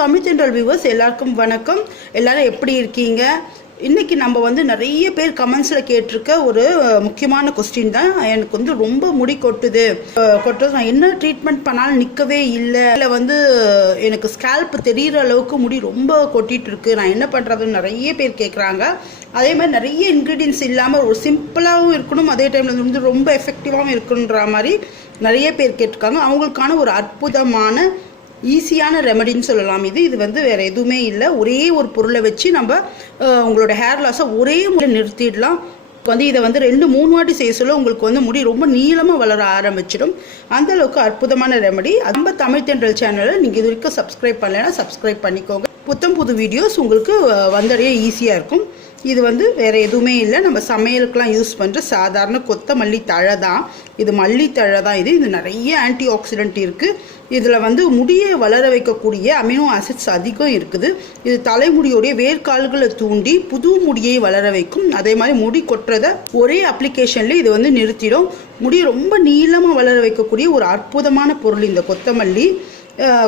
தமிழ் தென்றல் வியூவர்ஸ் எல்லாருக்கும் வணக்கம். எல்லாரும் எப்படி இருக்கீங்க? இன்னைக்கு நம்ம வந்து நிறைய பேர் கமெண்ட்ஸில் கேட்டிருக்க ஒரு முக்கியமான கொஸ்டின் தான். எனக்கு வந்து ரொம்ப முடி கொட்டுது, நான் என்ன ட்ரீட்மெண்ட் பண்ணாலும் நிற்கவே இல்லை, இல்லை வந்து எனக்கு ஸ்கேல்ப் தெரிகிற அளவுக்கு முடி ரொம்ப கொட்டிகிட்டு இருக்கு, நான் என்ன பண்ணுறதுன்னு நிறைய பேர் கேட்குறாங்க. அதே மாதிரி நிறைய இன்க்ரீடியன்ஸ் இல்லாமல் ஒரு சிம்பிளாகவும் இருக்கணும், அதே டைமில் வந்து ரொம்ப எஃபெக்டிவாகவும் இருக்கணுன்ற மாதிரி நிறைய பேர் கேட்டிருக்காங்க. அவங்களுக்கான ஒரு அற்புதமான ஈஸியான ரெமடின்னு சொல்லலாம். இது வந்து வேறு எதுவுமே இல்லை. ஒரே ஒரு பொருளை வச்சு நம்ம உங்களோட ஹேர் லாஸை ஒரே முறை நிறுத்திடலாம். வந்து இதை வந்து 2-3 வாட்டி செய்ய சொல்ல உங்களுக்கு வந்து முடி ரொம்ப நீளமாக வளர ஆரம்பிச்சிடும். அந்தளவுக்கு அற்புதமான ரெமடி. நம்ம தமிழ் தென்றல் சேனலை நீங்கள் இது வரைக்கும் சப்ஸ்கிரைப் பண்ணலைன்னா சப்ஸ்கிரைப் பண்ணிக்கோங்க. புது வீடியோஸ் உங்களுக்கு வந்தடைய ஈஸியாக இருக்கும். இது வந்து வேறு எதுவுமே இல்லை, நம்ம சமையலுக்கெலாம் யூஸ் பண்ணுற சாதாரண கொத்தமல்லி தழை தான். இது மல்லித்தழை தான். இது நிறைய ஆன்டி ஆக்சிடென்ட் இருக்குது. இதில் வந்து முடியை வளர வைக்கக்கூடிய அமினோ ஆசிட்ஸ் அதிகம் இருக்குது. இது தலைமுடியோடைய வேர்க்கால்களை தூண்டி புது முடியை வளர வைக்கும். அதே மாதிரி முடி கொட்டுறதை ஒரே அப்ளிகேஷனில் இது வந்து நிறுத்திடும். முடியை ரொம்ப நீளமாக வளர வைக்கக்கூடிய ஒரு அற்புதமான பொருள் இந்த கொத்தமல்லி.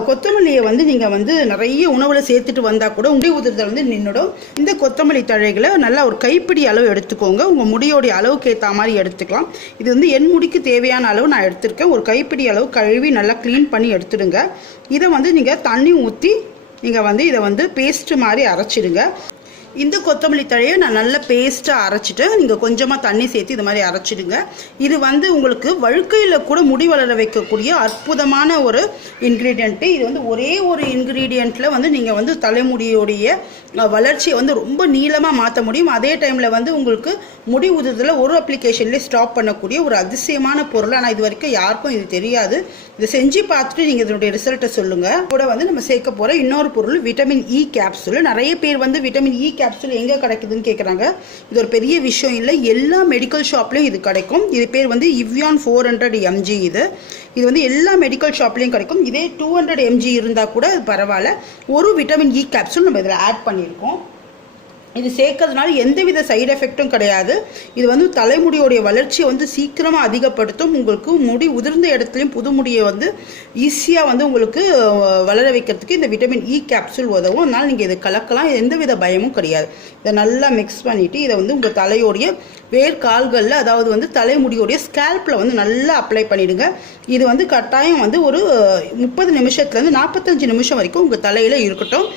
கொத்தமல்லியை வந்து நீங்கள் வந்து நிறைய உணவில் சேர்த்துட்டு வந்தால் கூட முடி உதிர்தல் வந்து நின்றுடும். இந்த கொத்தமல்லி தழைகளை நல்லா ஒரு கைப்பிடி அளவு எடுத்துக்கோங்க. உங்கள் முடியோடைய அளவுக்கு ஏற்ற மாதிரி எடுத்துக்கலாம். இது வந்து என் முடிக்கு தேவையான அளவு நான் எடுத்திருக்கேன். ஒரு கைப்பிடி அளவு கழுவி நல்லா க்ளீன் பண்ணி எடுத்துடுங்க. இதை வந்து நீங்கள் தண்ணி ஊற்றி நீங்கள் வந்து இதை வந்து பேஸ்ட்டு மாதிரி அரைச்சிடுங்க. இந்த கொத்தமல்லி தழையை நான் நல்ல பேஸ்ட்டாக அரைச்சிட்டு நீங்கள் கொஞ்சமாக தண்ணி சேர்த்து இது மாதிரி அரைச்சிடுங்க. இது வந்து உங்களுக்கு வழுக்கையில் கூட முடி வளர வைக்கக்கூடிய அற்புதமான ஒரு இன்க்ரீடியண்ட்டு. இது வந்து ஒரே ஒரு இன்க்ரீடியண்ட்டில் வந்து நீங்கள் வந்து தலைமுடியோடைய வளர்ச்சியை வந்து ரொம்ப நீளமாக மாற்ற முடியும். அதே டைமில் வந்து உங்களுக்கு முடி உதிர்தலை ஒரு அப்ளிகேஷன்லேயே ஸ்டாப் பண்ணக்கூடிய ஒரு அதிசயமான பொருள். ஆனால் இது வரைக்கும் யாருக்கும் இது தெரியாது. இதை செஞ்சு பார்த்துட்டு நீங்கள் இதனுடைய ரிசல்ட்டை சொல்லுங்கள். கூட வந்து நம்ம சேர்க்க போகிற இன்னொரு பொருள் விட்டமின் இ கேப்சூல். நிறைய பேர் வந்து விட்டமின் இ கேப்சூல் எங்கே கிடைக்குதுன்னு கேட்குறாங்க. இது ஒரு பெரிய விஷயம் இல்லை, எல்லா மெடிக்கல் ஷாப்லேயும் இது கிடைக்கும். இது பேர் வந்து இவ்யான் 400 mg. இது வந்து எல்லா மெடிக்கல் ஷாப்லேயும் கிடைக்கும். இதே 200 mg இருந்தால் கூட அது பரவாயில்ல. ஒரு விட்டமின் இ கேப்சூல் நம்ம இதில் ஆட் பண்ணியிருக்கோம். இது சேர்க்கறதுனால எந்தவித சைடு எஃபெக்டும் கிடையாது. இது வந்து தலைமுடியோடைய வளர்ச்சியை வந்து சீக்கிரமாக அதிகப்படுத்தும். உங்களுக்கு முடி உதிர்ந்த இடத்துலையும் புது முடியை வந்து ஈஸியாக வந்து உங்களுக்கு வளர வைக்கிறதுக்கு இந்த விட்டமின் இ கேப்சூல் உதவும். அதனால் நீங்கள் இதை கலக்கலாம், எந்தவித பயமும் கிடையாது. இதை நல்லா மிக்ஸ் பண்ணிவிட்டு இதை வந்து உங்கள் தலையோடைய வேர்க்கால்களில், அதாவது வந்து தலைமுடியோடைய ஸ்கேல்பில் வந்து நல்லா அப்ளை பண்ணிவிடுங்க. இது வந்து கட்டாயம் வந்து ஒரு 30 நிமிஷத்துலேருந்து 45 நிமிஷம் வரைக்கும் உங்கள் தலையில் இருக்கட்டும்.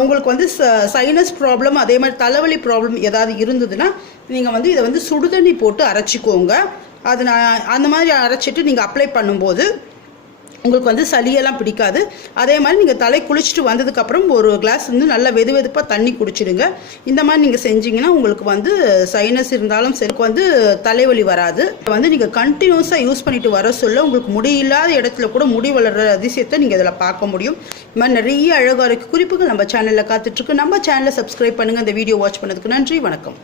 உங்களுக்கு வந்து சைனஸ் ப்ராப்ளம், அதே மாதிரி தலைவலி ப்ராப்ளம் ஏதாவது இருந்ததுன்னா நீங்கள் வந்து இதை வந்து சுடுதண்ணி போட்டு அரைச்சிக்கோங்க. அது அந்த மாதிரி அரைச்சிட்டு நீங்கள் அப்ளை பண்ணும்போது உங்களுக்கு வந்து சளியெல்லாம் பிடிக்காது. அதே மாதிரி நீங்கள் தலை குளிச்சுட்டு வந்ததுக்கப்புறம் ஒரு கிளாஸ் வந்து நல்லா வெதுப்பாக தண்ணி குடிச்சிடுங்க. இந்த மாதிரி நீங்கள் செஞ்சிங்கன்னா உங்களுக்கு வந்து சைனஸ் இருந்தாலும் சரி வந்து தலைவலி வராது. வந்து நீங்கள் கண்டினியூஸாக யூஸ் பண்ணிட்டு வர சொல்ல உங்களுக்கு முடியில்லாத இடத்துல கூட முடி வளர்கிற அதிசயத்தை நீங்கள் இதில் பார்க்க முடியும். இந்த மாதிரி நிறைய அழகாக குறிப்புகள் நம்ம சேனலில் காத்துட்ருக்கு. நம்ம சேனலை சப்ஸ்கிரைப் பண்ணுங்கள். இந்த வீடியோ வாட்ச் பண்ணதுக்கு நன்றி, வணக்கம்.